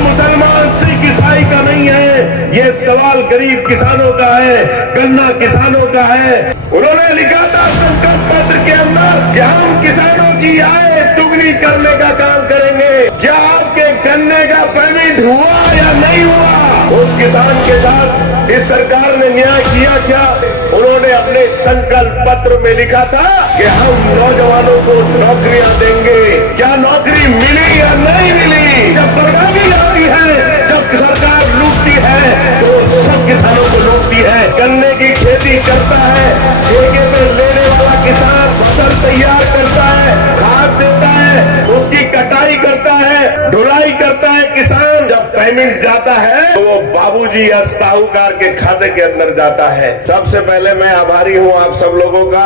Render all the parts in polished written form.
मुसलमान सिख ईसाई का नहीं है, ये सवाल गरीब किसानों का है, गन्ना किसानों का है। उन्होंने लिखा था संकल्प पत्र के अंदर कि हम किसानों की आय दुगनी करने का काम करेंगे। क्या आपके गन्ने का पेमेंट हुआ या नहीं हुआ? उस किसान के साथ इस सरकार ने न्याय किया क्या? उन्होंने अपने संकल्प पत्र में लिखा था कि हम नौजवानों को नौकरियां देंगे। क्या नौकरी मिली या नहीं मिली? जब बर्बादी आती है, जब सरकार लूटती है, तो सब किसानों को लूटती है। गन्ने की खेती करता है, ठेके पर लेने वाला किसान फसल तैयार करता है, खाद देता है, उसकी कटाई करता है, ढुलाई करता है। किसान जब पेमेंट जाता है तो वो बाबूजी या साहूकार के खाते के अंदर जाता है। सबसे पहले मैं आभारी हूं आप सब लोगों का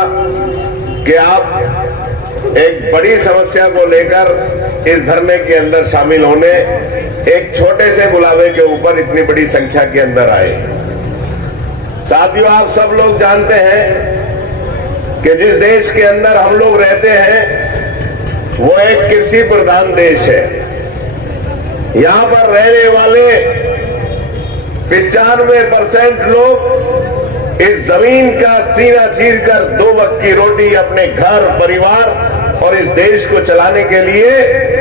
कि आप एक बड़ी समस्या को लेकर इस धरने के अंदर शामिल होने, एक छोटे से बुलावे के ऊपर इतनी बड़ी संख्या के अंदर आए। साथियों, आप सब लोग जानते हैं कि जिस देश के अंदर हम लोग रहते हैं वो एक कृषि प्रधान देश है। यहां पर रहने वाले 95% लोग इस जमीन का सीना चीर कर 2 वक्त की रोटी अपने घर परिवार और इस देश को चलाने के लिए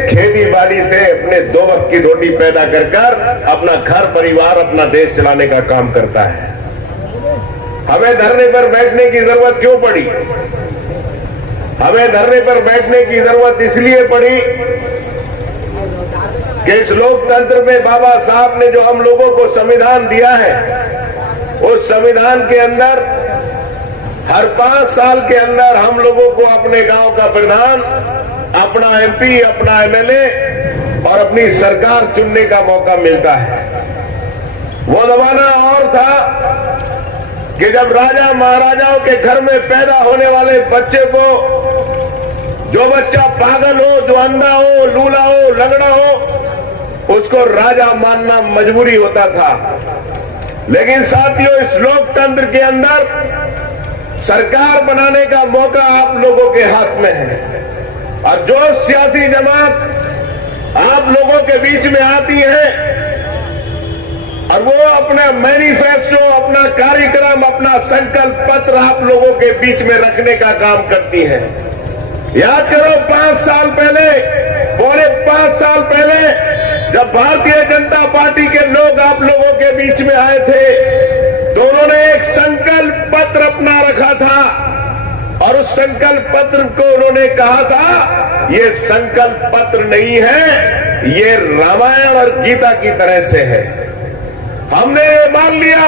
खेती बाड़ी से अपने 2 वक्त की रोटी पैदा कर कर अपना घर परिवार अपना देश चलाने का काम करता है। हमें धरने पर बैठने की जरूरत क्यों पड़ी? हमें धरने पर बैठने की जरूरत इसलिए पड़ी कि इस लोकतंत्र में बाबा साहब ने जो हम लोगों को संविधान दिया है, उस संविधान के अंदर हर 5 साल के अंदर हम लोगों को अपने गांव का प्रधान, अपना एमपी, अपना एमएलए और अपनी सरकार चुनने का मौका मिलता है। वो जमाना और था कि जब राजा महाराजाओं के घर में पैदा होने वाले बच्चे को, जो बच्चा पागल हो, जो अंधा हो, लूला हो, लंगड़ा हो, उसको राजा मानना मजबूरी होता था। लेकिन साथियों, इस लोकतंत्र के अंदर सरकार बनाने का मौका आप लोगों के हाथ में है। और जो सियासी जमात आप लोगों के बीच में आती है और वो अपना मैनिफेस्टो, अपना कार्यक्रम, अपना संकल्प पत्र आप लोगों के बीच में रखने का काम करती है। याद करो 5 साल पहले, पौने 5 साल पहले जब भारतीय जनता पार्टी के लोग आप लोगों के बीच में आए थे तो उन्होंने एक संकल्प पत्र अपना रखा था और उस संकल्प पत्र को उन्होंने कहा था ये संकल्प पत्र नहीं है, ये रामायण और गीता की तरह से है। हमने ये मान लिया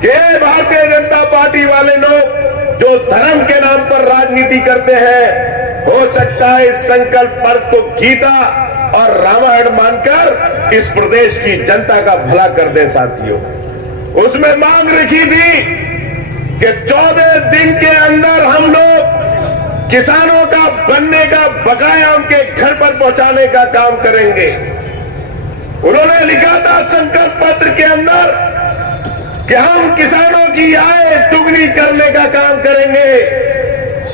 कि भारतीय जनता पार्टी वाले लोग जो धर्म के नाम पर राजनीति करते हैं, हो सकता है इस संकल्प पत्र को गीता और रामायण मानकर इस प्रदेश की जनता का भला कर दे। साथियों, उसमें मांग रखी थी कि 14 दिन के अंदर हम लोग किसानों का बनने का बकाया उनके घर पर पहुंचाने का काम करेंगे। उन्होंने लिखा था संकल्प पत्र के अंदर कि हम किसानों की आय दुगनी करने का काम करेंगे।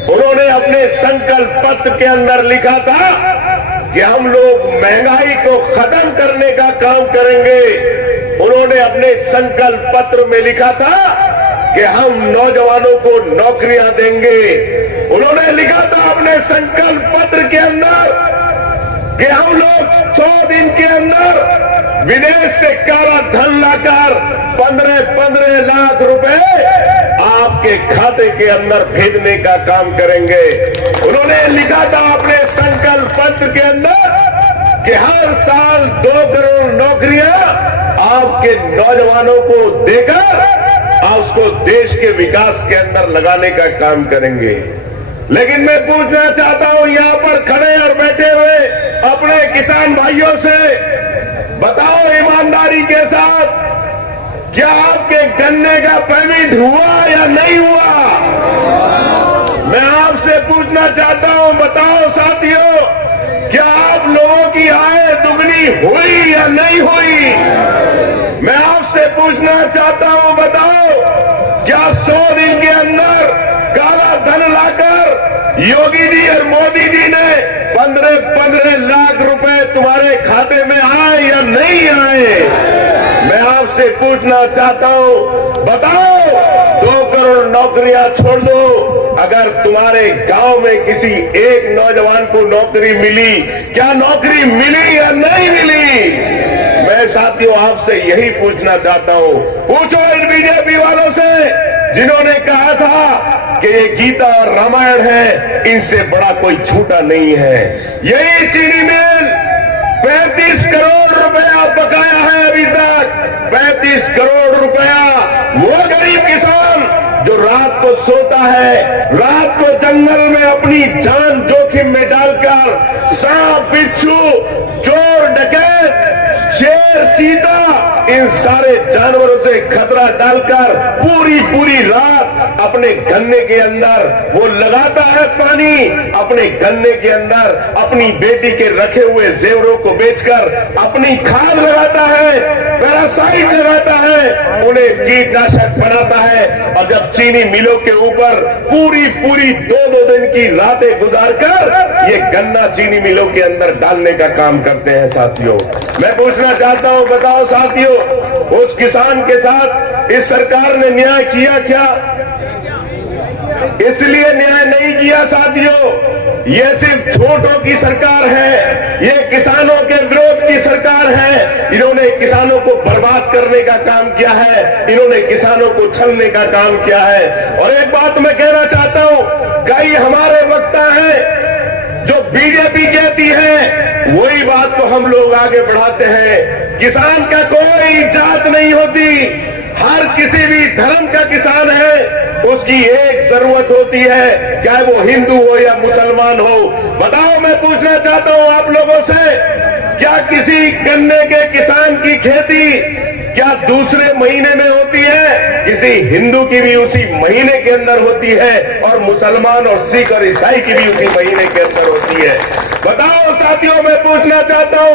उन्होंने अपने संकल्प पत्र के अंदर लिखा था कि हम लोग महंगाई को खत्म करने का काम करेंगे। उन्होंने अपने संकल्प पत्र में लिखा था कि हम नौजवानों को नौकरियां देंगे। उन्होंने लिखा था अपने संकल्प पत्र के अंदर कि हम लोग 100 दिन के अंदर विदेश से काला धन लाकर 15 लाख रुपए आपके खाते के अंदर भेजने का काम करेंगे। उन्होंने लिखा था अपने संकल्प पत्र के अंदर कि हर साल 2 करोड़ नौकरियां आपके नौजवानों को देकर आप उसको देश के विकास के अंदर लगाने का काम करेंगे। लेकिन मैं पूछना चाहता हूं यहां पर खड़े और बैठे हुए अपने किसान भाइयों से, बताओ ईमानदारी के साथ, क्या आपके गन्ने का पेमेंट हुआ या नहीं हुआ? मैं आपसे पूछना चाहता हूं, बताओ साथियों, क्या आप लोगों की आय दुगनी हुई या नहीं हुई? मैं आपसे पूछना चाहता हूं, बताओ, क्या 100 दिन के अंदर काला धन लाकर योगी जी और मोदी जी ने 15 लाख रुपए तुम्हारे खाते में आए या नहीं आपसे पूछना चाहता हूं, बताओ 2 करोड़ नौकरियां छोड़ दो, अगर तुम्हारे गांव में किसी एक नौजवान को नौकरी मिली, क्या नौकरी मिली या नहीं मिली? मैं साथियों आपसे यही पूछना चाहता हूं, पूछो इन बीजेपी वालों से जिन्होंने कहा था कि ये गीता और रामायण है, इनसे बड़ा कोई झूठा नहीं है। यही चीनी मिल 35 करोड़ रुपया बकाया है अभी तक, 35 करोड़ रुपया। वो गरीब किसान जो रात को सोता है, रात को जंगल में अपनी जान जोखिम में डालकर सांप, बिच्छू, चोर, डकैत, शेर, चीता, इन सारे जानवरों से खतरा डालकर पूरी रात अपने गन्ने के अंदर वो लगाता है पानी, अपने गन्ने के अंदर अपनी बेटी के रखे हुए जेवरों को बेचकर अपनी खाद लगाता है, पैरासाइट लगाता है, उन्हें कीटनाशक बनाता है, और जब चीनी मिलों के ऊपर पूरी 2 दिन की रातें गुजारकर ये गन्ना चीनी मिलों के अंदर डालने का काम करते हैं। साथियों, मैं पूछना चाहता हूं, बताओ साथियों, उस किसान के साथ इस सरकार ने न्याय किया क्या? इसलिए न्याय नहीं किया साथियों, ये सिर्फ झूठों की सरकार है, ये किसानों के विरोध की सरकार है। इन्होंने किसानों को बर्बाद करने का काम किया है, इन्होंने किसानों को छलने का काम किया है। और एक बात मैं कहना चाहता हूं, कई हमारे वक्ता हैं जो बीजेपी कहती है वही बात को हम लोग आगे बढ़ाते हैं। किसान का कोई जात नहीं होती, हर किसी भी धर्म का किसान है, उसकी एक जरूरत होती है, चाहे वो हिंदू हो या मुसलमान हो। बताओ, मैं पूछना चाहता हूं आप लोगों से, क्या किसी गन्ने के किसान की खेती क्या दूसरे महीने में होती है? किसी हिंदू की भी उसी महीने के अंदर होती है, और मुसलमान और सिख और ईसाई की भी उसी महीने के अंदर होती है। बताओ साथियों, मैं पूछना चाहता हूं,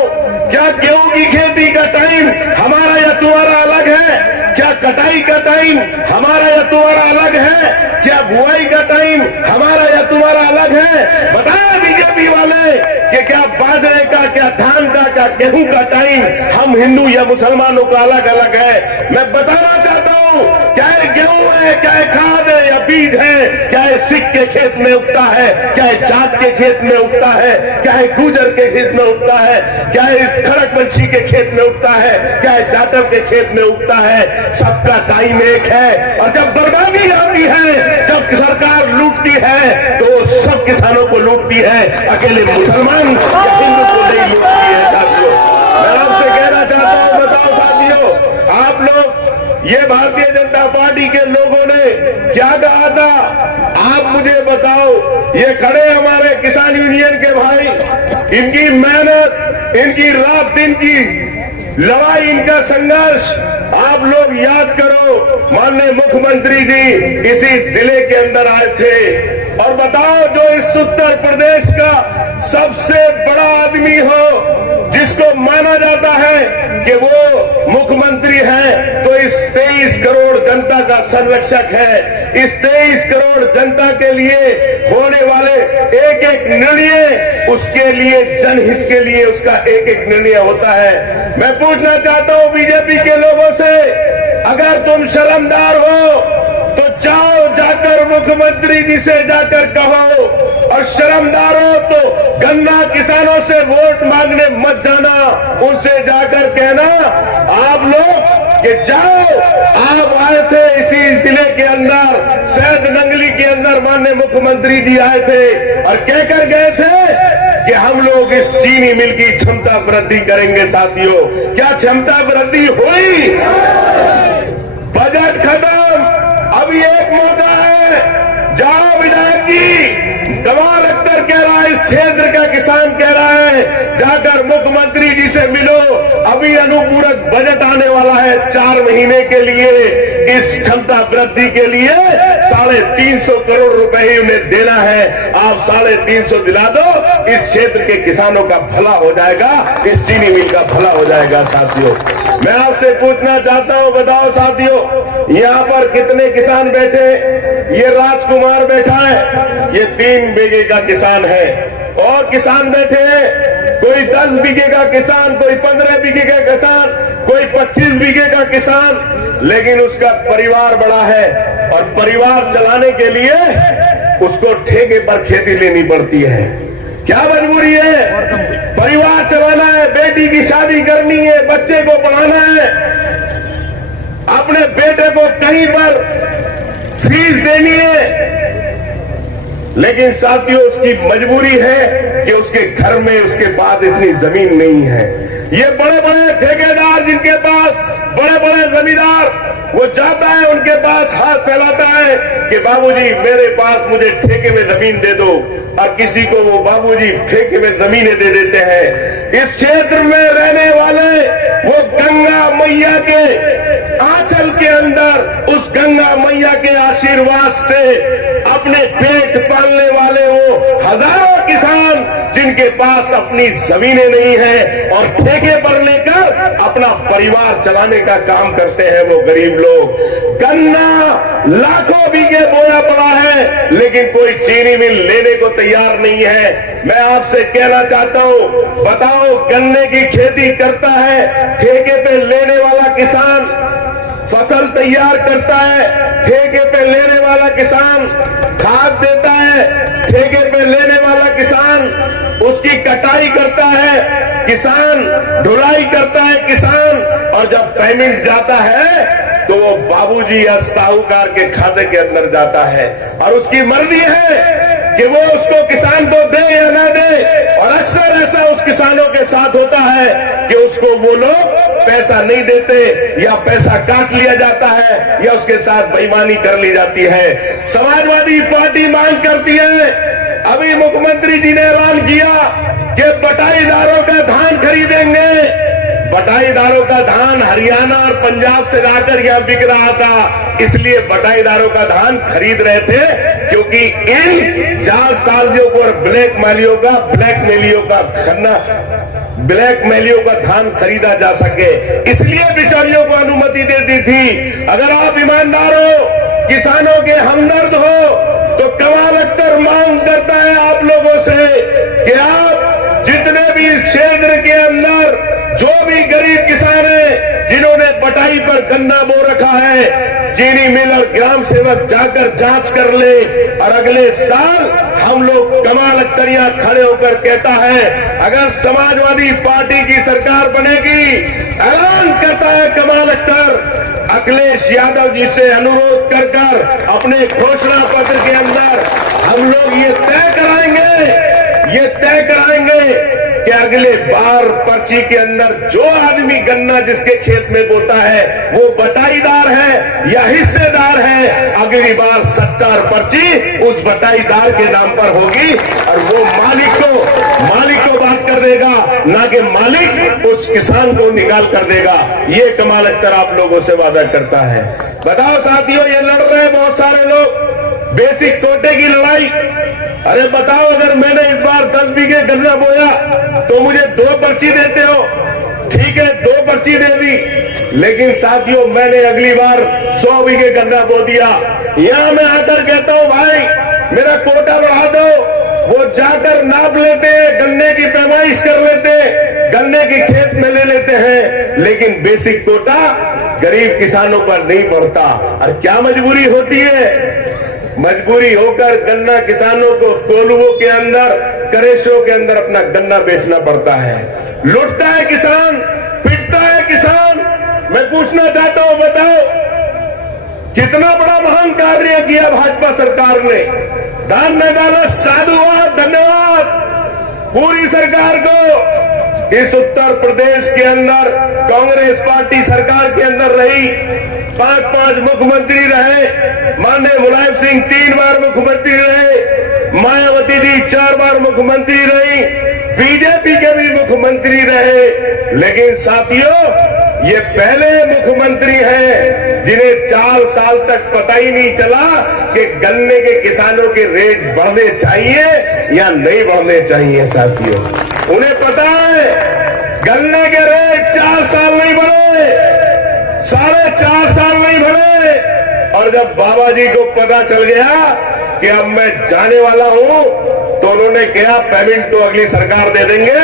क्या गेहूं की खेती का टाइम हमारा या तुम्हारा अलग है? क्या कटाई का टाइम हमारा या तुम्हारा अलग है? क्या बुआई का टाइम हमारा या तुम्हारा अलग है? बताया बीजेपी वाले कि क्या बाजरे का, क्या धान का, क्या गेहूं का टाइम हम हिंदू या मुसलमानों का अलग अलग है। मैं बताना चाहता हूं, चाहे गेहूं है, चाहे खाद है या बीज है, चाहे सिख के खेत में उगता है, चाहे जाट के खेत में उगता है, चाहे गुजर के खेत में उगता है, चाहे खड़कवंशी के खेत में उगता है, चाहे जाटव के खेत में उगता है, सबका टाइम एक है। और जब बर्बादी आती है, जब सरकार लूटती है, तो सब किसानों को लूटती है, अकेले मुसलमान या हिंदू को नहीं लूटती है। साथियों, मैं आपसे कहना चाहता हूं, बताओ साथियों, आप लोग, ये भारतीय जनता पार्टी के लोगों ने क्या कहा था? आप मुझे बताओ, ये खड़े हमारे किसान यूनियन के भाई, इनकी मेहनत, इनकी रात दिन की लड़ाई, इनका संघर्ष आप लोग याद करो। माननीय मुख्यमंत्री जी इसी जिले के अंदर आए थे, और बताओ, जो इस उत्तर प्रदेश का सबसे बड़ा आदमी हो, जिसको माना जाता है कि वो मुख्यमंत्री है, तो इस 23 करोड़ जनता का संरक्षक है। इस 23 करोड़ जनता के लिए होने वाले एक एक निर्णय, उसके लिए, जनहित के लिए उसका एक एक निर्णय होता है। मैं पूछना चाहता हूं बीजेपी के लोगों से, अगर तुम शर्मदार हो तो जाओ, जाकर मुख्यमंत्री जी से जाकर कहो, और शर्मदार हो तो गन्ना किसानों से वोट मांगने मत जाना, उनसे जाकर कहना आप लोग कि जाओ, आप आए थे इसी जिले के अंदर, सैद नंगली के अंदर माननीय मुख्यमंत्री जी आए थे और कहकर गए थे कि हम लोग इस चीनी मिल की क्षमता वृद्धि करेंगे। साथियों, क्या क्षमता वृद्धि हुई? बजट खत्म, अभी एक मौका है, जाओ विधायक जी, कमाल अख्तर कह रहा है, इस क्षेत्र का किसान कह रहा है, जाकर मुख्यमंत्री जी से मिलो। अभी अनुपूरक बजट आने वाला है 4 महीने के लिए, इस क्षमता वृद्धि के लिए 350 करोड़ रुपए ही उन्हें देना है। आप 350 दिला दो, इस क्षेत्र के किसानों का भला हो जाएगा, इस चीनी मिल का भला हो जाएगा। साथियों, मैं आपसे पूछना चाहता हूं, बताओ साथियों, यहाँ पर कितने किसान बैठे? ये राजकुमार बैठा है, ये 3 बीघे का किसान है, और किसान बैठे हैं कोई 10 बीघे का किसान, कोई 15 बीघे का किसान, कोई 25 बीघे का किसान, लेकिन उसका परिवार बड़ा है और परिवार चलाने के लिए उसको ठेके पर खेती लेनी पड़ती है। क्या मजबूरी है? परिवार चलाना है, बेटी की शादी करनी है, बच्चे को पढ़ाना है, अपने बेटे को कहीं पर फीस देनी है, लेकिन साथियों उसकी मजबूरी है कि उसके घर में उसके पास इतनी जमीन नहीं है। ये बड़े बड़े ठेकेदार जिनके पास बड़े बड़े जमींदार, वो जाता है उनके पास हाथ फैलाता है कि बाबूजी मेरे पास मुझे ठेके में जमीन दे दो, और किसी को वो बाबूजी ठेके में जमीनें दे देते हैं। इस क्षेत्र में रहने वाले वो गंगा मैया के आंचल के अंदर, उस गंगा मैया के आशीर्वाद से अपने पेट पालने वाले वो हजारों किसान जिनके पास अपनी जमीनें नहीं है और ठेके पर लेकर अपना परिवार चलाने का काम करते हैं वो गरीब लोग। गन्ना लाखों बीघे बोया पड़ा है, लेकिन कोई चीनी मिल लेने को तैयार नहीं है। मैं आपसे कहना चाहता हूं, बताओ गन्ने की खेती करता है, ठेके पे लेने वाला किसान फसल तैयार करता है, ठेके पे लेने वाला किसान खाद देता है, ठेके पे लेने वाला किसान उसकी कटाई करता है, किसान ढुलाई करता है किसान, और जब पेमेंट जाता है तो वो बाबूजी या साहूकार के खाते के अंदर जाता है और उसकी मर्जी है कि वो उसको किसान को दे या ना दे। और अक्सर ऐसा उस किसानों के साथ होता है कि उसको वो लोग पैसा नहीं देते या पैसा काट लिया जाता है या उसके साथ बेईमानी कर ली जाती है। समाजवादी पार्टी मांग करती है, अभी मुख्यमंत्री जी ने ऐलान किया कि बटाईदारों का धान खरीदेंगे। बटाईदारों का धान हरियाणा और पंजाब से लाकर यहां बिक रहा था, इसलिए बटाईदारों का धान खरीद रहे थे क्योंकि इन जालसाजियों को और ब्लैक मेलियों का खन्ना ब्लैक मेलियों का धान खरीदा जा सके, इसलिए बिचौलियों को अनुमति दे दी थी। अगर आप ईमानदार हो, किसानों के हमदर्द हो, तो कमाल अख्तर मांग करता है आप लोगों से कि आप जितने भी इस क्षेत्र के अंदर जो भी गरीब किसान हैं जिन्होंने बटाई पर गन्ना बो रखा है, चीनी मिल और ग्राम सेवक जाकर जांच कर ले। और अगले साल हम लोग कमाल अख्तर यहां खड़े होकर कहता है, अगर समाजवादी पार्टी की सरकार बनेगी, ऐलान करता है कमाल अख्तर, अखिलेश यादव जी से अनुरोध कर अपने घोषणा पत्र के अंदर हम लोग ये तय कराएंगे कि अगले बार पर्ची के अंदर जो आदमी गन्ना जिसके खेत में बोता है वो बटाईदार है या हिस्सेदार है, अगली बार 70 पर्ची उस बटाईदार के नाम पर होगी और वो मालिक को बात कर देगा, ना कि मालिक उस किसान को निकाल कर देगा। ये कमाल अख्तर आप लोगों से वादा करता है। बताओ साथियों, ये लड़ रहे हैं बहुत सारे लोग बेसिक कोटे की लड़ाई। अरे बताओ, अगर मैंने इस बार 10 बीघे गन्ना बोया तो मुझे 2 पर्ची देते हो, ठीक है 2 पर्ची दे दी, लेकिन साथियों मैंने अगली बार 100 बीघे गन्ना बो दिया। यहां मैं आकर कहता हूं भाई मेरा कोटा बढ़ा दो, वो जाकर नाप लेते हैं, गन्ने की पैमाइश कर लेते हैं, गन्ने की खेत में ले लेते हैं, लेकिन बेसिक कोटा गरीब किसानों पर नहीं पड़ता। और क्या मजबूरी होती है, मजबूरी होकर गन्ना किसानों को कोल्हुओं के अंदर, करेशों के अंदर अपना गन्ना बेचना पड़ता है। लुटता है किसान, पिटता है किसान। मैं पूछना चाहता हूं, बताओ कितना बड़ा महान कार्य किया भाजपा सरकार ने। धन्यवाद, साधुवाद, धन्यवाद पूरी सरकार को। इस उत्तर प्रदेश के अंदर कांग्रेस पार्टी सरकार के अंदर रही, 5 मुख्यमंत्री रहे, माननीय मुलायम सिंह 3 बार मुख्यमंत्री रहे, मायावती जी 4 बार मुख्यमंत्री रही, बीजेपी के भी मुख्यमंत्री रहे, लेकिन साथियों ये पहले मुख्यमंत्री हैं जिन्हें 4 साल तक पता ही नहीं चला कि गन्ने के किसानों के रेट बढ़ने चाहिए या नहीं बढ़ने चाहिए। साथियों उन्हें पता है गन्ने के रेट 4 साल नहीं बढ़े, 4.5 साल नहीं बढ़े, और जब बाबा जी को पता चल गया कि अब मैं जाने वाला हूं तो उन्होंने किया पेमेंट तो अगली सरकार दे देंगे,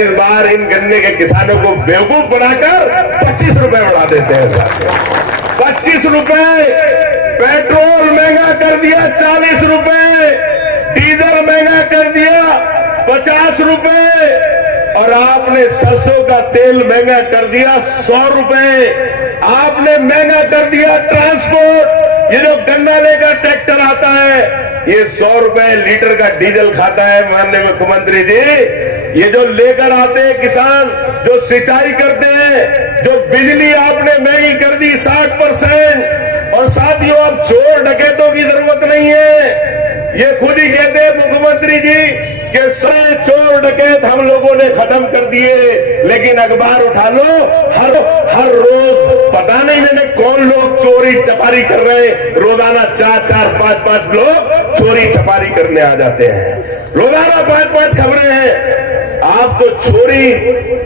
इस बार इन गन्ने के किसानों को बेवकूफ बनाकर 25 रुपए बढ़ा देते हैं साहब। 25 रुपए। पेट्रोल महंगा कर दिया 40 रुपए, डीजल महंगा कर दिया 50 रुपए, और आपने सरसों का तेल महंगा कर दिया 100 रुपए। आपने महंगा कर दिया ट्रांसपोर्ट। ये जो गन्ना लेकर ट्रैक्टर आता है, ये 100 रुपए लीटर का डीजल खाता है माननीय मुख्यमंत्री जी। ये जो लेकर आते हैं किसान, जो सिंचाई करते हैं, जो बिजली आपने महंगी कर दी 60%। और साथियों, अब चोर डकैतों की जरूरत नहीं है। ये खुद ही कहते हैं मुख्यमंत्री जी कि सारे चोर डकैत हम लोगों ने खत्म कर दिए, लेकिन अखबार उठा लो, हर रोज पता नहीं मैंने कौन लोग चोरी चपारी कर रहे हैं। रोजाना 4-4, 5-5 लोग चोरी चपारी करने आ जाते हैं। रोजाना 5-5 खबरें हैं। आपको चोरी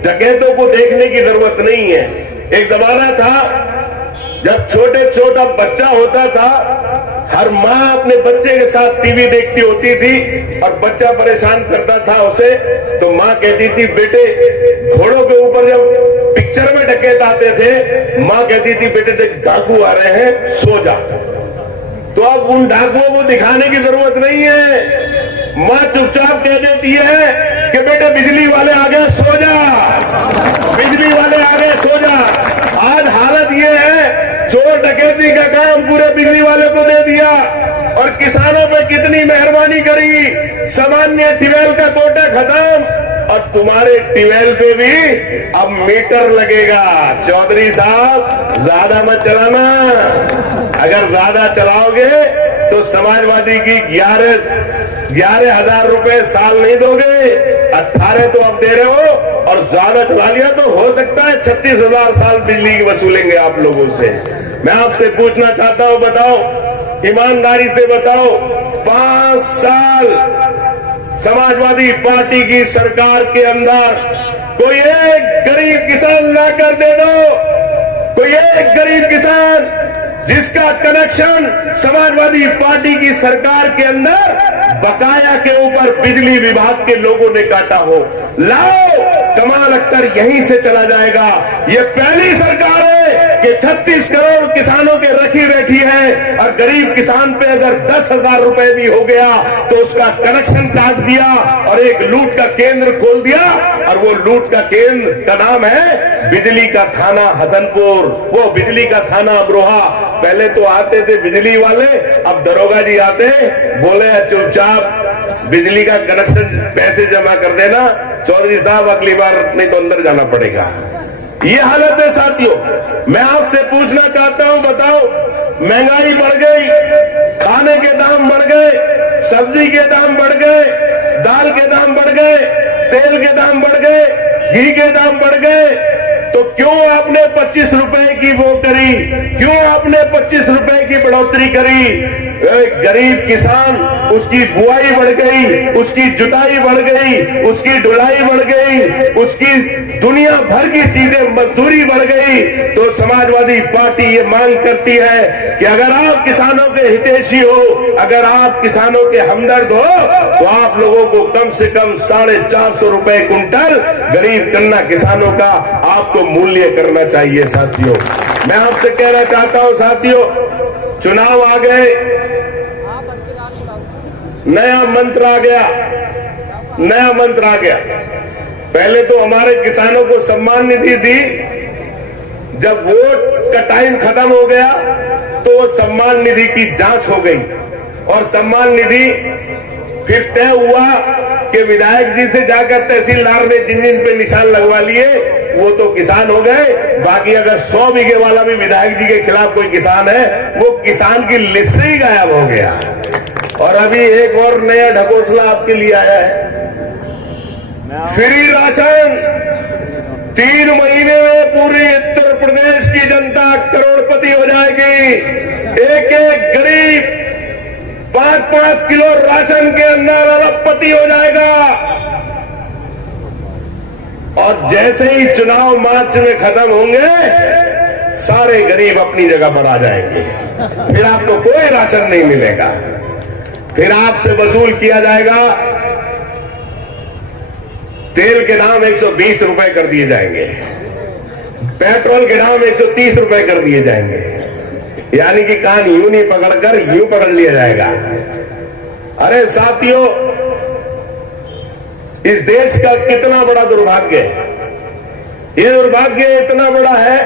डकैतों को देखने की जरूरत नहीं है। एक जमाना था जब छोटा बच्चा होता था, हर माँ अपने बच्चे के साथ टीवी देखती होती थी और बच्चा परेशान करता था उसे, तो माँ कहती थी बेटे, घोड़ों के ऊपर जब पिक्चर में डकैत आते थे, माँ कहती थी बेटे देख डाकू आ रहे हैं, सो जा। तो अब उन डाकुओं को दिखाने की जरूरत नहीं है। माँ चुपचाप कह देती है कि बेटे बिजली वाले आ गए, सो जा, बिजली वाले आ गए, सो जा। आज हालत ये है, चोर डकैती का काम पूरे बिजली वाले को दे दिया और किसानों पे कितनी मेहरबानी करी। सामान्य ट्यूबवेल का कोटा खत्म और तुम्हारे ट्यूबवेल पे भी अब मीटर लगेगा। चौधरी साहब ज्यादा मत चलाना, अगर ज्यादा चलाओगे तो समाजवादी की 11,000 रुपए साल नहीं दोगे, 18 तो अब दे रहे हो, और ज्यादा चला लिया तो हो सकता है 36,000 साल बिजली की वसूलेंगे आप लोगों से। मैं आपसे पूछना चाहता हूं, बताओ, ईमानदारी से बताओ, 5 साल समाजवादी पार्टी की सरकार के अंदर कोई एक गरीब किसान लाकर दे दो, कोई एक गरीब किसान जिसका कनेक्शन समाजवादी पार्टी की सरकार के अंदर बकाया के ऊपर बिजली विभाग के लोगों ने काटा हो, लाओ। कमाल अख्तर यहीं से चला जाएगा। ये पहली सरकार है कि 36 करोड़ किसानों के रखी बैठी है, और गरीब किसान पे अगर 10,000 रुपए भी हो गया तो उसका कनेक्शन काट दिया और एक लूट का केंद्र खोल दिया। और वो लूट का केंद्र का नाम है बिजली का थाना हसनपुर, वो बिजली का थाना अमरोहा। पहले तो आते थे बिजली वाले, अब दरोगा जी आते, बोले चुपचाप बिजली का कनेक्शन पैसे जमा कर देना, चौधरी साहब अगली बार नहीं तो अंदर जाना पड़ेगा। ये हालत है साथियों। मैं आपसे पूछना चाहता हूं, बताओ, महंगाई बढ़ गई, खाने के दाम बढ़ गए, सब्जी के दाम बढ़ गए, दाल के दाम बढ़ गए, तेल के दाम बढ़ गए, घी के दाम बढ़ गए, तो क्यों आपने 25 रुपए की वो करी? क्यों आपने 25 रुपए की बढ़ोतरी करी? गरीब किसान, उसकी बुआई बढ़ गई, उसकी जुताई बढ़ गई, उसकी ढुलाई बढ़ गई, उसकी दुनिया भर की चीजें, मजदूरी बढ़ गई। तो समाजवादी पार्टी ये मांग करती है कि अगर आप किसानों के हितैषी हो, अगर आप किसानों के हमदर्द हो, तो आप लोगों को कम से कम 450 रुपए कुंटल गरीब गन्ना किसानों का आपको मूल्य करना चाहिए। साथियों, मैं आपसे कहना चाहता हूं, साथियों, चुनाव आ गए, नया मंत्र आ गया, नया मंत्र आ गया। पहले तो हमारे किसानों को सम्मान निधि दी, जब वोट का टाइम खत्म हो गया तो वो सम्मान निधि की जांच हो गई, और सम्मान निधि फिर तय हुआ कि विधायक जी से जाकर तहसीलदार ने जिन जिन पे निशान लगवा लिए वो तो किसान हो गए, बाकी अगर 100 बीघे वाला भी विधायक जी के खिलाफ कोई किसान है, वो किसान की लिस्ट से ही गायब हो गया। और अभी एक और नया ढकोसला आपके लिए आया है, फ्री राशन। 3 महीने में पूरी उत्तर प्रदेश की जनता करोड़पति हो जाएगी। एक एक गरीब 5-5 किलो राशन के अंदर अरबपति हो जाएगा। और जैसे ही चुनाव मार्च में खत्म होंगे, सारे गरीब अपनी जगह पर आ जाएंगे, फिर आपको कोई राशन नहीं मिलेगा। फिर आपसे वसूल किया जाएगा तेल के दाम 120 रुपए कर दिए जाएंगे, पेट्रोल के दाम 130 रुपए कर दिए जाएंगे। यानी कि कान यूं नहीं पकड़कर यूं पकड़ लिया जाएगा। अरे साथियों, इस देश का कितना बड़ा दुर्भाग्य है। ये दुर्भाग्य इतना बड़ा है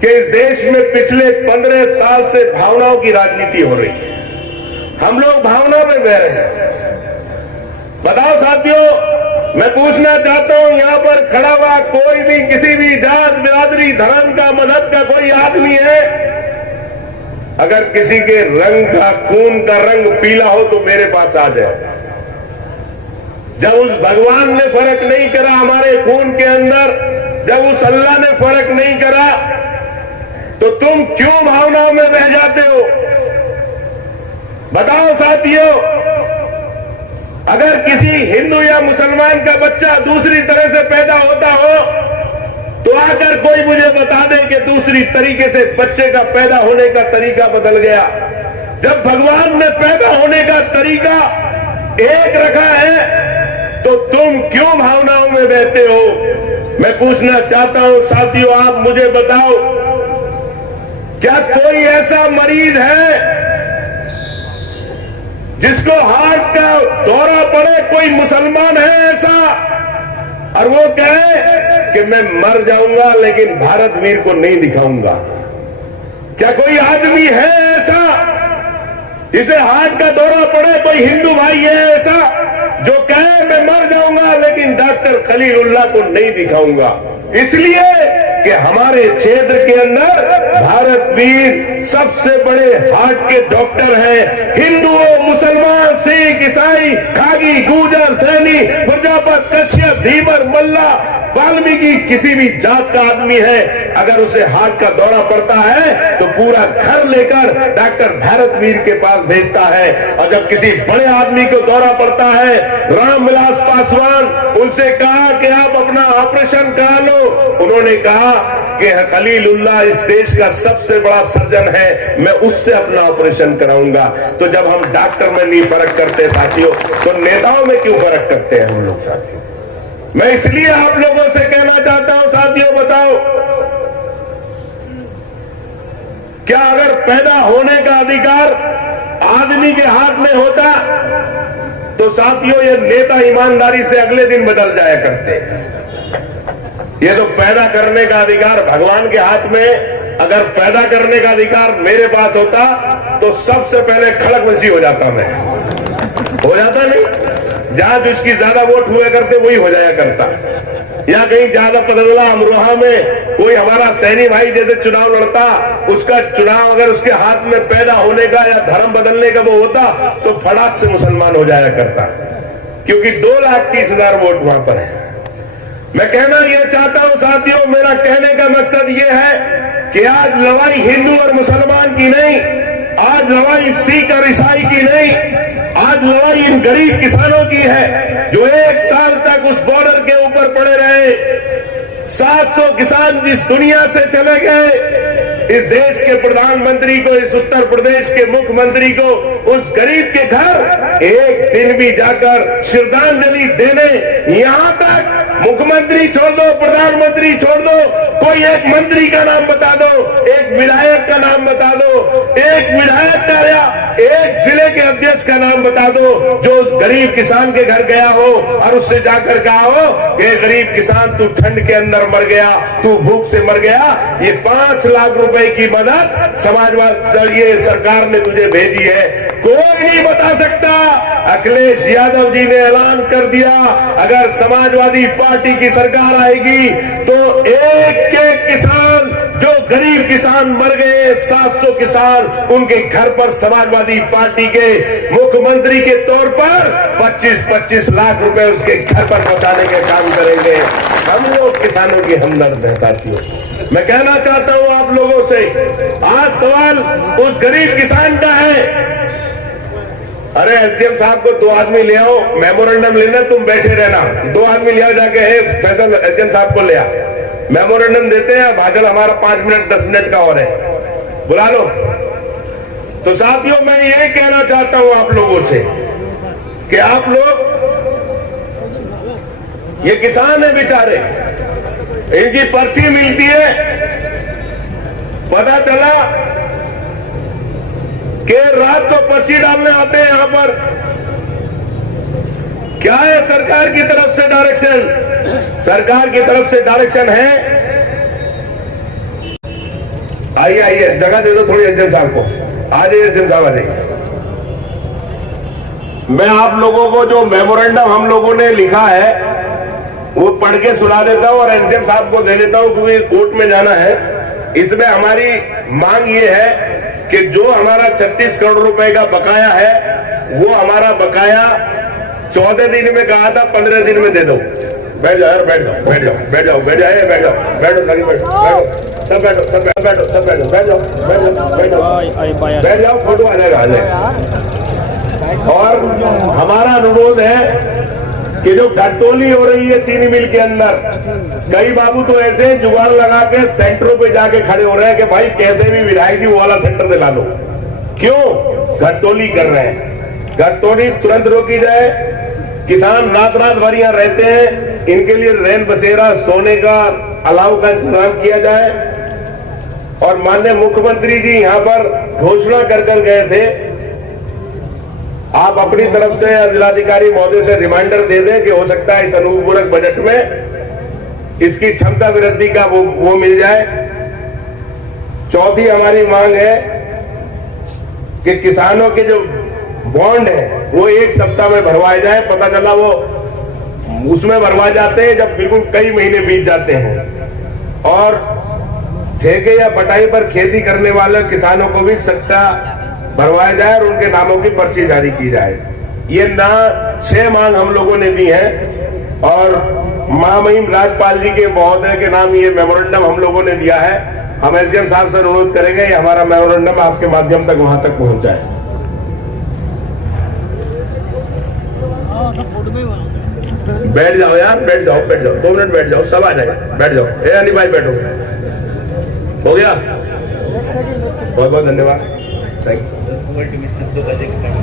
कि इस देश में पिछले 15 साल से भावनाओं की राजनीति हो रही है। हम लोग भावना में बह रहे हैं। बताओ साथियों, मैं पूछना चाहता हूं, यहां पर खड़ा हुआ कोई भी किसी भी जात बिरादरी धर्म का मजहब का कोई आदमी है? अगर किसी के रंग का खून का रंग पीला हो तो मेरे पास आ जाए। जब उस भगवान ने फर्क नहीं करा हमारे खून के अंदर, जब उस अल्लाह ने फर्क नहीं करा, तो तुम क्यों भावनाओं में बह जाते हो? बताओ साथियों, अगर किसी हिंदू या मुसलमान का बच्चा दूसरी तरह से पैदा होता हो तो आकर कोई मुझे बता दे कि दूसरी तरीके से बच्चे का पैदा होने का तरीका बदल गया। जब भगवान ने पैदा होने का तरीका एक रखा है तो तुम क्यों भावनाओं में बहते हो? मैं पूछना चाहता हूं साथियों, आप मुझे बताओ, क्या कोई ऐसा मरीज है जिसको हार्ट का दौरा पड़े? कोई मुसलमान है ऐसा और वो कहे कि मैं मर जाऊंगा लेकिन भारत वीर को नहीं दिखाऊंगा? क्या कोई आदमी है ऐसा जिसे हार्ट का दौरा पड़े? कोई हिंदू भाई है ऐसा जो कहे मैं मर जाऊंगा लेकिन डॉक्टर खलीलुल्लाह को नहीं दिखाऊंगा? इसलिए कि हमारे क्षेत्र के अंदर भारत वीर सबसे बड़े हार्ट के डॉक्टर हैं। हिंदू हो, मुसलमान, सिख, ईसाई, खागी, गुर्जर, सैनी, प्रजापत, कश्यप, धीवर, मल्ला, वाल्मीकि, किसी भी जात का आदमी है, अगर उसे हार्ट का दौरा पड़ता है तो पूरा घर लेकर डॉक्टर भारत वीर के पास भेजता है। और जब किसी बड़े आदमी को दौरा पड़ता है, रामविलास पासवान, उनसे कहा कि आप अपना ऑपरेशन करा लो। उन्होंने कहा कि खलीलुल्लाह इस देश का सबसे बड़ा सर्जन है, मैं उससे अपना ऑपरेशन कराऊंगा। तो जब हम डॉक्टर में नहीं फर्क करते साथियों, तो नेताओं में क्यों फर्क करते हैं हम लोग साथियों? मैं इसलिए आप लोगों से कहना चाहता हूं साथियों, बताओ, क्या अगर पैदा होने का अधिकार आदमी के हाथ में होता तो साथियों ये नेता ईमानदारी से अगले दिन बदल जाया करते। ये तो पैदा करने का अधिकार भगवान के हाथ में, अगर पैदा करने का अधिकार मेरे पास होता तो सबसे पहले खड़गवंशी हो जाता मैं। हो जाता नहीं? जहां जिसकी ज्यादा वोट हुआ करते वही हो जाया करता। या कहीं ज्यादा पदला अमरोहा में कोई हमारा सैनी भाई जैसे चुनाव लड़ता, उसका चुनाव अगर उसके हाथ में पैदा होने का या धर्म बदलने का वो होता तो फटाक से मुसलमान हो जाया करता, क्योंकि 2,30,000 वोट वहां पर है। मैं कहना यह चाहता हूं साथियों, मेरा कहने का मकसद यह है कि आज लड़ाई हिंदू और मुसलमान की नहीं, आज लड़ाई सिख और ईसाई की नहीं, आज लड़ाई इन गरीब किसानों की है जो 1 साल तक उस बॉर्डर के ऊपर पड़े रहे। 700 किसान जिस दुनिया से चले गए, इस देश के प्रधानमंत्री को, इस उत्तर प्रदेश के मुख्यमंत्री को, उस गरीब के घर एक दिन भी जाकर श्रद्धांजलि देने, यहां तक मुख्यमंत्री छोड़ दो, प्रधानमंत्री छोड़ दो, कोई एक मंत्री का नाम बता दो, एक विधायक का नाम बता दो, एक विधायक का या एक जिले के अध्यक्ष का नाम बता दो जो उस गरीब किसान के घर गया हो और उससे जाकर कहा हो कि गरीब किसान तू ठंड के अंदर मर गया, तू भूख से मर गया, ये 5 लाख रुपए की मदद समाजवादी ये सरकार ने तुझे भेजी है। कोई नहीं बता सकता। अखिलेश यादव जी ने ऐलान कर दिया, अगर समाजवादी पार्टी की सरकार आएगी तो एक एक किसान, जो गरीब किसान मर गए 700 किसान, उनके घर पर समाजवादी पार्टी के मुख्यमंत्री के तौर पर 25-25 लाख रुपए उसके घर पर पहुंचाने के काम करेंगे। हम लोग किसानों की हमदर्द है साथियों। मैं कहना चाहता हूं आप लोगों से, आज सवाल उस गरीब किसान का है। अरे एसडीएम साहब को 2 आदमी ले आओ, मेमोरेंडम लेना, तुम बैठे रहना। 2 आदमी ले आओ जाके, फैसल एसडीएम साहब को ले आ, मेमोरेंडम देते हैं, भाषण हमारा 5 मिनट 10 मिनट का और है, बुला लो। तो साथियों मैं ये कहना चाहता हूं आप लोगों से कि आप लोग ये किसान है बेचारे, इनकी पर्ची मिलती है, पता चला कि रात को पर्ची डालने आते हैं यहां पर। क्या है सरकार की तरफ से डायरेक्शन? सरकार की तरफ से डायरेक्शन है, आइए आइए जगह दे दो थोड़ी एसडीएम साहब को, आ जाइए एसडीएम साहब आ जाइए। मैं आप लोगों को जो मेमोरेंडम हम लोगों ने लिखा है वो पढ़ के सुना देता हूं और एसडीएम साहब को दे देता हूं, क्योंकि कोर्ट में जाना है। इसमें हमारी मांग ये है कि जो हमारा 36 करोड़ रुपए का बकाया है वो हमारा बकाया 14 दिन में कहा था 15 दिन में दे दो। बैठ जाओ यार, बैठ जाओ बैठ जाओ बैठ जाओ बैठ जाओ बैठ जाओ बैठो बैठो बैठो सब बैठो सब बैठो सब बैठो बैठ जाओ बैठ जाओ बैठ जाओ बैठ जाओ, फोटो आ जाएगा आ जाएगा। और हमारा अनुरोध है कि जो घटतोली हो रही है चीनी मिल के अंदर, कई बाबू तो ऐसे जुगाड़ लगा के सेंटरों पे जाके खड़े हो रहे हैं कि भाई कैसे भी विधायक जी वो वाला सेंटर दिला दो। क्यों घटतोली कर रहे हैं? घटतोली तुरंत रोकी जाए। किसान रात रात भर यहाँ रहते हैं, इनके लिए रैन बसेरा सोने का अलाव का इंतजाम किया जाए। और माननीय मुख्यमंत्री जी यहाँ पर घोषणा कर गए थे, आप अपनी तरफ से जिलाधिकारी महोदय से रिमाइंडर दे दें कि हो सकता है इस अनुपूरक बजट में इसकी क्षमता वृद्धि का वो मिल जाए। चौथी हमारी मांग है कि किसानों के जो बॉन्ड है वो 1 सप्ताह में भरवाए जाए। पता चला वो उसमें भरवा जाते हैं जब बिल्कुल कई महीने बीत जाते हैं। और ठेके या बटाई पर खेती करने वाले किसानों को भी सट्टा भरवाया जाए और उनके नामों की पर्ची जारी की जाए। ये 6 मांग हम लोगों ने दी है और महामहिम राजपाल जी के महोदय के नाम ये मेमोरेंडम हम लोगों ने दिया है। हम एसडीएम साहब से अनुरोध करेंगे हमारा मेमोरेंडम आपके माध्यम तक वहां तक पहुंच जाए। बैठ जाओ यार, बैठ जाओ 2 मिनट बैठ जाओ, सब आ जाए, बैठ जाओ। अली भाई बैठो, हो गया, बहुत बहुत धन्यवाद।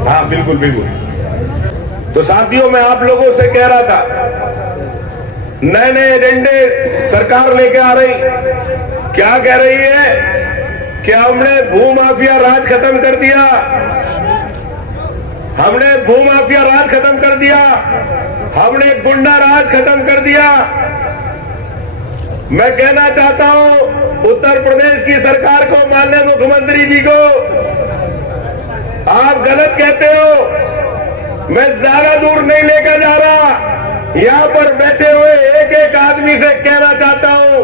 हाँ बिल्कुल बिल्कुल। तो साथियों मैं आप लोगों से कह रहा था, नए नए एजेंडे सरकार लेके आ रही। क्या कह रही है कि हमने भूमाफिया राज खत्म कर दिया, हमने भूमाफिया राज खत्म कर दिया, हमने गुंडा राज खत्म कर दिया। मैं कहना चाहता हूं उत्तर प्रदेश की सरकार को, माननीय मुख्यमंत्री जी को, आप गलत कहते हो। मैं ज्यादा दूर नहीं लेकर जा रहा, यहां पर बैठे हुए एक एक आदमी से कहना चाहता हूं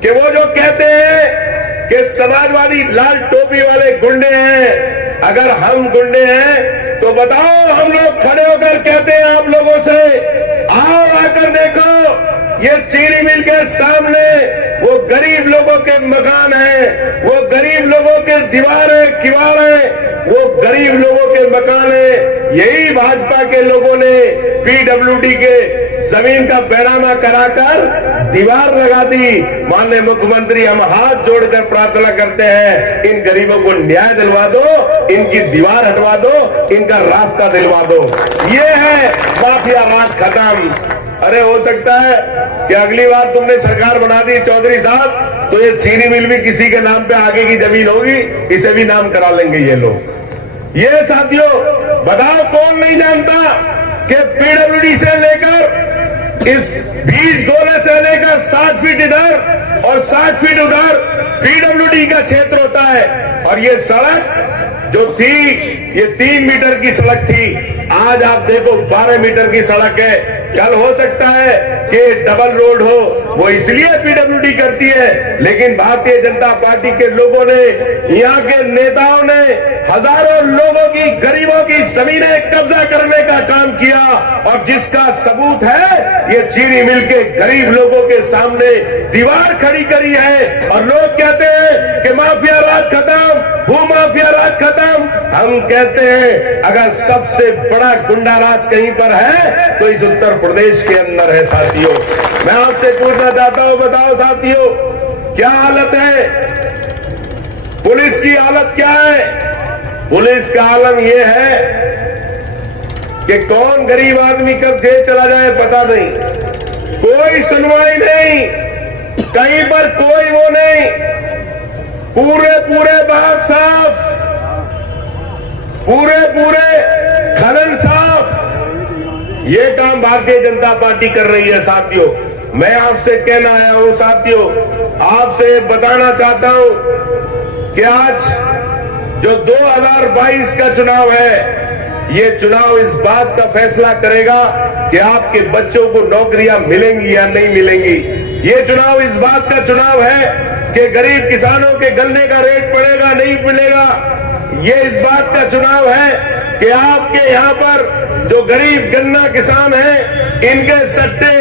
कि वो जो कहते हैं कि समाजवादी लाल टोपी वाले गुंडे हैं, अगर हम गुंडे हैं तो बताओ, हम लोग खड़े होकर कहते हैं आप लोगों से, आओ आकर देखो, ये चीनी मिल के सामने वो गरीब लोगों के मकान हैं, वो गरीब लोगों के दीवारें किवाड़ हैं, वो गरीब लोगों के मकान है। यही भाजपा के लोगों ने पीडब्ल्यूडी के जमीन का बैरामा कराकर दीवार लगा दी। माननीय मुख्यमंत्री, हम हाथ जोड़कर प्रार्थना करते हैं, इन गरीबों को न्याय दिलवा दो, इनकी दीवार हटवा दो, इनका रास्ता दिलवा दो। ये है माफिया राज खत्म। अरे हो सकता है कि अगली बार तुमने सरकार बना दी चौधरी साहब, तो ये चीनी मिल भी किसी के नाम पे आगे की जमीन होगी, इसे भी नाम करा लेंगे ये लोग। ये साथियों बताओ, कौन नहीं जानता कि पीडब्ल्यूडी से लेकर इस बीज गोले से लेकर 60 फीट इधर और 60 फीट उधर पीडब्ल्यूडी का क्षेत्र होता है। और ये सड़क जो थी, ये 3 मीटर की सड़क थी, आज आप देखो 12 मीटर की सड़क है। कल हो सकता है कि डबल रोड हो, वो इसलिए पीडब्ल्यूडी करती है, लेकिन भारतीय जनता पार्टी के लोगों ने, यहाँ के नेताओं ने हजारों लोगों की, गरीबों की जमीनें कब्जा करने का काम किया। और जिसका सबूत है, ये चीनी मिल के गरीब लोगों के सामने दीवार खड़ी करी है। और लोग कहते हैं कि माफिया राज खत्म, भूमाफिया राज खत्म। हम कहते हैं अगर सबसे बड़ा गुंडा राज कहीं पर है तो इस उत्तर प्रदेश के अंदर है। साथियों मैं आपसे पूछना चाहता हूं, बताओ साथियों क्या हालत है, पुलिस की हालत क्या है? पुलिस का आलम यह है कि कौन गरीब आदमी कब जेल चला जाए पता नहीं। कोई सुनवाई नहीं, कहीं पर कोई वो नहीं, पूरे बाग साफ, पूरे खनन साफ। ये काम भारतीय जनता पार्टी कर रही है साथियों। मैं आपसे कहना आया हूं साथियों, आपसे बताना चाहता हूं कि आज जो 2022 का चुनाव है, ये चुनाव इस बात का फैसला करेगा कि आपके बच्चों को नौकरियां मिलेंगी या नहीं मिलेंगी। ये चुनाव इस बात का चुनाव है कि गरीब किसानों के गन्ने का रेट बढ़ेगा नहीं मिलेगा। ये इस बात का चुनाव है कि आपके यहाँ पर जो गरीब गन्ना किसान हैं, इनके सट्टे,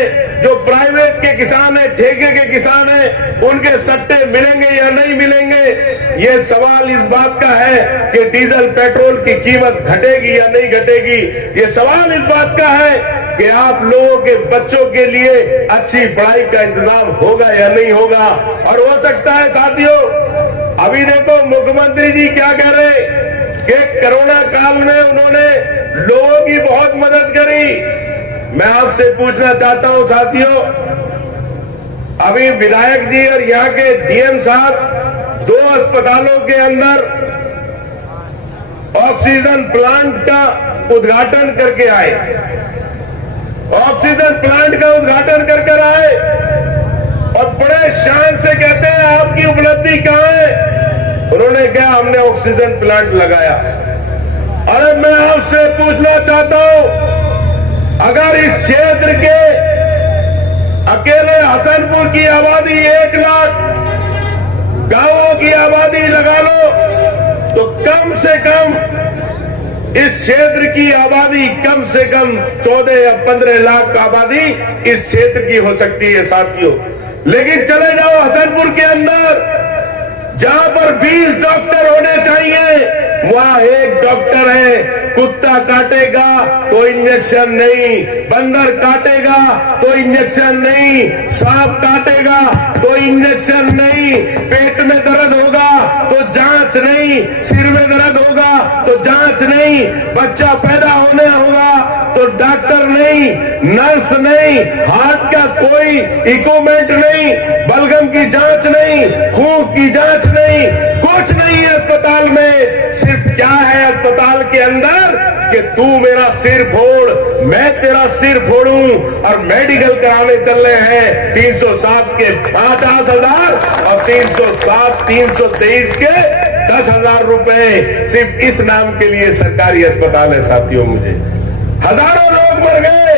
जो प्राइवेट के किसान हैं, ठेके के किसान हैं, उनके सट्टे मिलेंगे या नहीं मिलेंगे। ये सवाल इस बात का है कि डीजल पेट्रोल की कीमत घटेगी या नहीं घटेगी। ये सवाल इस बात का है कि आप लोगों के बच्चों के लिए अच्छी पढ़ाई का इंतजाम होगा या नहीं होगा। और हो सकता है साथियों, अभी देखो मुख्यमंत्री जी क्या कह रहे कि कोरोना काल में उन्होंने लोगों की बहुत मदद करी। मैं आपसे पूछना चाहता हूं साथियों, अभी विधायक जी और यहाँ के डीएम साहब 2 अस्पतालों के अंदर ऑक्सीजन प्लांट का उद्घाटन करके आए, ऑक्सीजन प्लांट का उद्घाटन कर आए और बड़े शान से कहते हैं आपकी उपलब्धि कहां है। उन्होंने कहा हमने ऑक्सीजन प्लांट लगाया। अरे मैं आपसे पूछना चाहता हूं, अगर इस क्षेत्र के अकेले हसनपुर की आबादी 1 लाख गांवों की आबादी लगा लो तो कम से कम इस क्षेत्र की आबादी कम से कम 14 या 15 लाख आबादी इस क्षेत्र की हो सकती है साथियों। लेकिन चले जाओ हसनपुर के अंदर, जहां पर 20 डॉक्टर होने चाहिए, वहां 1 डॉक्टर है। कुत्ता काटेगा तो इंजेक्शन नहीं, बंदर काटेगा तो इंजेक्शन नहीं, सांप काटेगा तो इंजेक्शन नहीं, पेट में दर्द होगा तो जांच नहीं, सिर में दर्द होगा तो जांच नहीं, बच्चा पैदा होने होगा तो डॉक्टर नहीं, नर्स नहीं, हार्ट का कोई इक्विपमेंट नहीं, बलगम की जांच नहीं, खून की जांच नहीं, कुछ नहीं है अस्पताल में। सिर्फ क्या है अस्पताल के अंदर कि तू मेरा सिर फोड़, मैं तेरा सिर फोड़ूं, और मेडिकल कराने चल रहे हैं 307 के 50,000 और 323 के 10,000 रुपए सिर्फ इस नाम के लिए सरकारी अस्पताल है साथियों। मुझे हजारों लोग मर गए।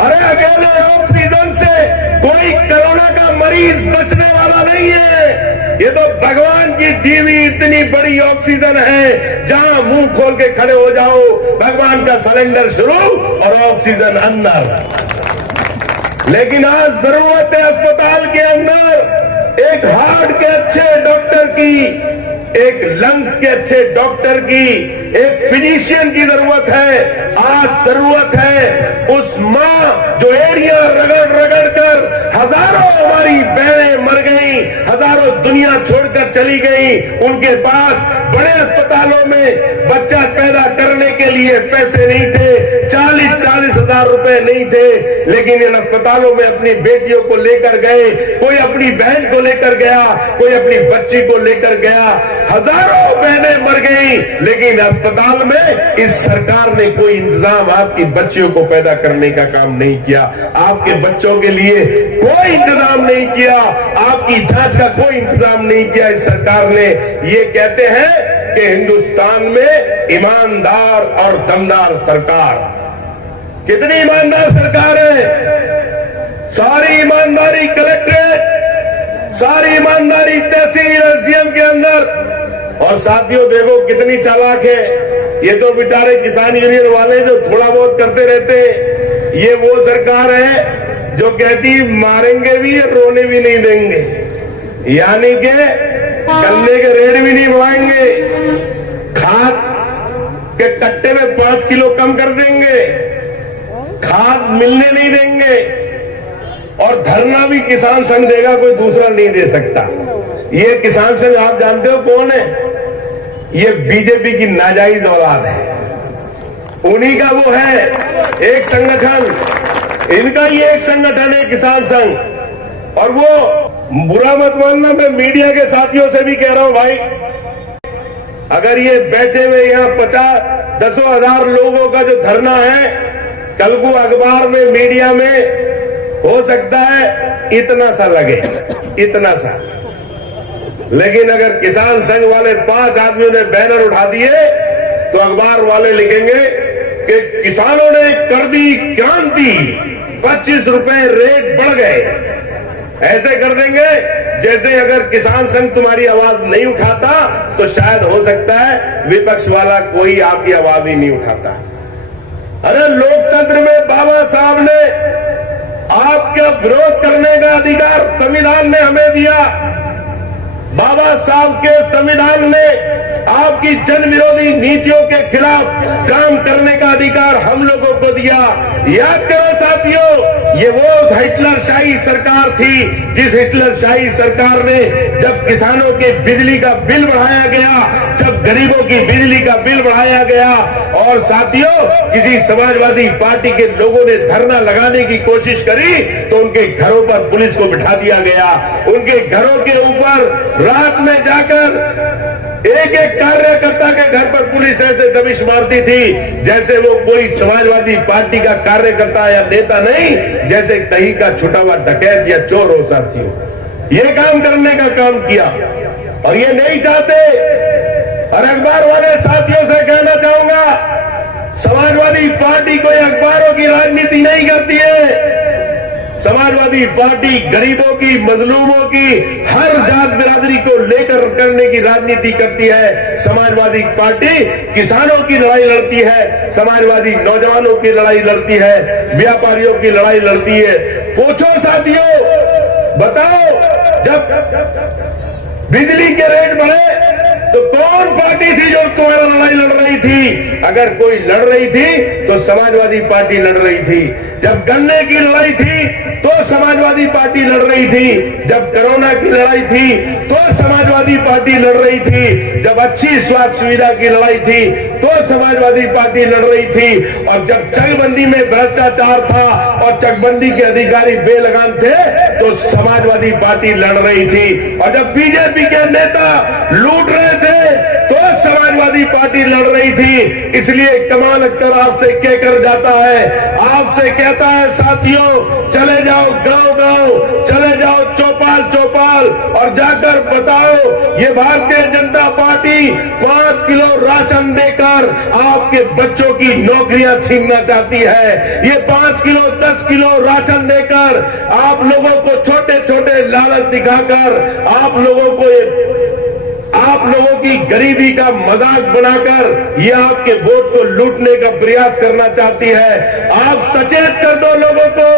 अरे अकेले ऑक्सीजन से कोई कोरोना का मरीज बचने वाला नहीं है। ये तो भगवान की दी हुई इतनी बड़ी ऑक्सीजन है, जहां मुंह खोल के खड़े हो जाओ, भगवान का सिलेंडर शुरू और ऑक्सीजन अंदर। लेकिन आज जरूरत है अस्पताल के अंदर एक हार्ट के अच्छे डॉक्टर की, एक लंग्स के अच्छे डॉक्टर की, एक फिजिशियन की जरूरत है। आज जरूरत है उस मां जो एरिया रगड़ कर हजारों हमारी बहनें मर गई, हजारों दुनिया छोड़कर चली गई, उनके पास बड़े अस्पतालों में बच्चा पैदा करने के लिए पैसे नहीं थे, 40-40 हजार रुपए नहीं थे, लेकिन इन अस्पतालों में अपनी बेटियों को लेकर गए, कोई अपनी बहन को लेकर गया, कोई अपनी बच्ची को लेकर गया, हजारों बहनें मर गई, लेकिन अस्पताल में इस सरकार ने कोई इंतजाम आपकी बच्चियों को पैदा करने का काम नहीं किया, आपके बच्चों के लिए कोई इंतजाम नहीं किया, आपकी जांच का कोई इंतजाम नहीं किया इस सरकार ने। ये कहते हैं कि हिंदुस्तान में ईमानदार और दमदार सरकार। कितनी ईमानदार सरकार है? सारी ईमानदारी कलेक्ट्रेट, सारी ईमानदारी तहसील एसडीएम के अंदर। और साथियों देखो कितनी चालाक है, ये तो बेचारे किसान यूनियन वाले जो थोड़ा बहुत करते रहते हैं। ये वो सरकार है जो कहती मारेंगे भी और रोने भी नहीं देंगे, यानी कि गन्ने के रेट भी नहीं बढ़ाएंगे, खाद के कट्टे में 5 किलो कम कर देंगे, खाद मिलने नहीं देंगे, और धरना भी किसान संघ देगा, कोई दूसरा नहीं दे सकता। ये किसान संघ आप जानते हो कौन है? ये बीजेपी की नाजायज औलाद है, उन्हीं का वो है एक संगठन। इनका ही एक संगठन है किसान संघ। और वो बुरा मत मानना, मैं मीडिया के साथियों से भी कह रहा हूं भाई, अगर ये बैठे हुए यहाँ 50-10 हजार लोगों का जो धरना है, कल को अखबार में मीडिया में हो सकता है इतना सा लगे, इतना सा। लेकिन अगर किसान संघ वाले 5 आदमियों ने बैनर उठा दिए तो अखबार वाले लिखेंगे कि किसानों ने कर दी क्रांति, 25 रुपए रेट बढ़ गए। ऐसे कर देंगे जैसे अगर किसान संघ तुम्हारी आवाज नहीं उठाता तो शायद हो सकता है विपक्ष वाला कोई आपकी आवाज ही नहीं उठाता। अरे लोकतंत्र में बाबा साहब ने आपका विरोध करने का अधिकार संविधान ने हमें दिया। बाबा साहब के संविधान ने आपकी जन विरोधी नीतियों के खिलाफ काम करने का अधिकार हम लोगों को दिया। याद करो साथियों, ये वो हिटलरशाही सरकार थी जिस हिटलरशाही सरकार ने जब किसानों के बिजली का बिल बढ़ाया गया, जब गरीबों की बिजली का बिल बढ़ाया गया और साथियों किसी समाजवादी पार्टी के लोगों ने धरना लगाने की कोशिश करी तो उनके घरों पर पुलिस को बिठा दिया गया। उनके घरों के ऊपर रात में जाकर एक एक कार्यकर्ता के घर पर पुलिस ऐसे दबिश मारती थी जैसे वो कोई समाजवादी पार्टी का कार्यकर्ता या नेता नहीं, जैसे कहीं का छुटा हुआ डकैत या चोर हो साथियों। ये काम करने का काम किया और ये नहीं चाहते। और अखबार वाले साथियों से कहना चाहूंगा, समाजवादी पार्टी कोई अखबारों की राजनीति नहीं करती है। समाजवादी पार्टी गरीबों की, मजलूमों की, हर जात बिरादरी को लेकर करने की राजनीति करती है। समाजवादी पार्टी किसानों की लड़ाई लड़ती है, समाजवादी नौजवानों की लड़ाई लड़ती है, व्यापारियों की लड़ाई लड़ती है। पूछो साथियों, बताओ जब बिजली के रेट बढ़े तो कौन पार्टी थी जो तुम्हारा लड़ाई लड़ रही थी? अगर कोई लड़ रही थी तो समाजवादी पार्टी लड़ रही थी। जब गन्ने की लड़ाई थी तो समाजवादी पार्टी लड़ रही थी। जब कोरोना की लड़ाई थी तो समाजवादी पार्टी लड़ रही थी। जब अच्छी स्वास्थ्य सुविधा की लड़ाई थी तो समाजवादी पार्टी लड़ रही थी। और जब चकबंदी में भ्रष्टाचार था और चकबंदी के अधिकारी बेलगाम थे तो समाजवादी पार्टी लड़ रही थी। और जब बीजेपी के नेता लूट रहे थे तो समाजवादी पार्टी लड़ रही थी। इसलिए कमाल अख्तर आपसे कहकर जाता है, आपसे कहता है साथियों, चले जाओ गांव-गांव, चले जाओ चौपाल चौपाल और जाकर बताओ ये Bharatiya Janata party 5 kilo ration देकर आपके बच्चों की नौकरियां छीनना चाहती है। ये 5 किलो 10 किलो राशन देकर आप लोगों को छोटे छोटे लालच दिखाकर आप लोगों की गरीबी का मजाक बनाकर ये आपके वोट को लूटने का प्रयास करना चाहती है। आप सचेत कर दो लोगों को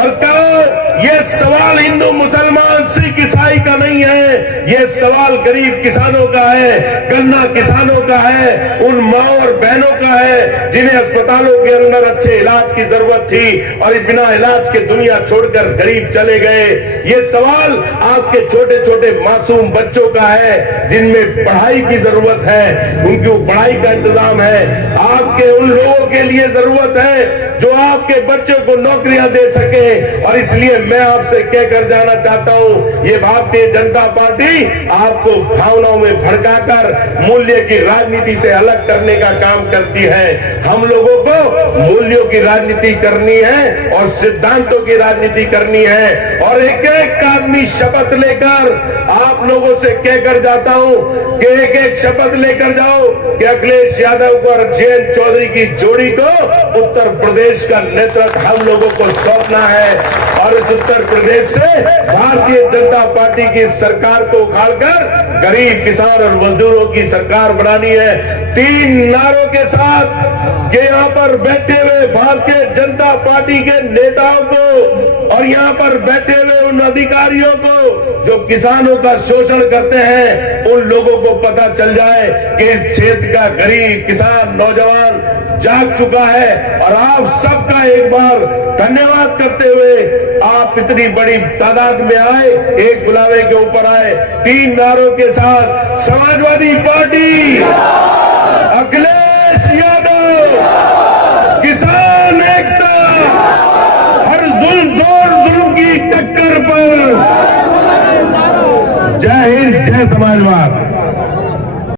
और कहो ये सवाल हिंदू मुसलमान सिख ईसाई का नहीं है, ये सवाल गरीब किसानों का है, गन्ना किसानों का है, उन माओ और बहनों का है जिन्हें अस्पतालों के अंदर अच्छे इलाज की जरूरत थी और बिना इलाज के दुनिया छोड़कर गरीब चले गए। ये सवाल आपके छोटे छोटे मासूम बच्चों का है जिनमें पढ़ाई की जरूरत है, उनकी पढ़ाई का इंतजाम है। आपके उन लोगों के लिए जरूरत है जो आपके बच्चों को नौकरियां दे सके। और इसलिए मैं आपसे कहकर जाना चाहता हूं, ये भारतीय जनता पार्टी आपको भावनाओं में भड़काकर मूल्य की राजनीति से अलग करने का काम करती है। हम लोगों को मूल्यों की राजनीति करनी है और सिद्धांतों की राजनीति करनी है। और एक एक आदमी शपथ लेकर आप लोगों से कहकर जाता हूं कि एक एक शपथ लेकर जाओ कि अखिलेश यादव और जयंत चौधरी की जोड़ी को उत्तर प्रदेश का नेतृत्व हम लोगों को सौंपना है। और इस उत्तर प्रदेश से भारतीय जनता पार्टी की सरकार को उखाड़कर गरीब किसान और मजदूरों की सरकार बनानी है। 3 नारों के साथ कि यहाँ पर बैठे हुए भारतीय जनता पार्टी के नेताओं को और यहाँ पर बैठे हुए उन अधिकारियों को जो किसानों का शोषण करते हैं, उन लोगों को पता चल जाए कि इस क्षेत्र का गरीब किसान नौजवान जाग चुका है। और आप सबका एक बार धन्यवाद करते हुए आप इतनी बड़ी तादाद में आए, एक बुलावे के ऊपर आए। 3 नारों के साथ समाजवादी पार्टी, अखिलेश यादव, किसान एकता, हर जय हिंद, जय समाजवाद।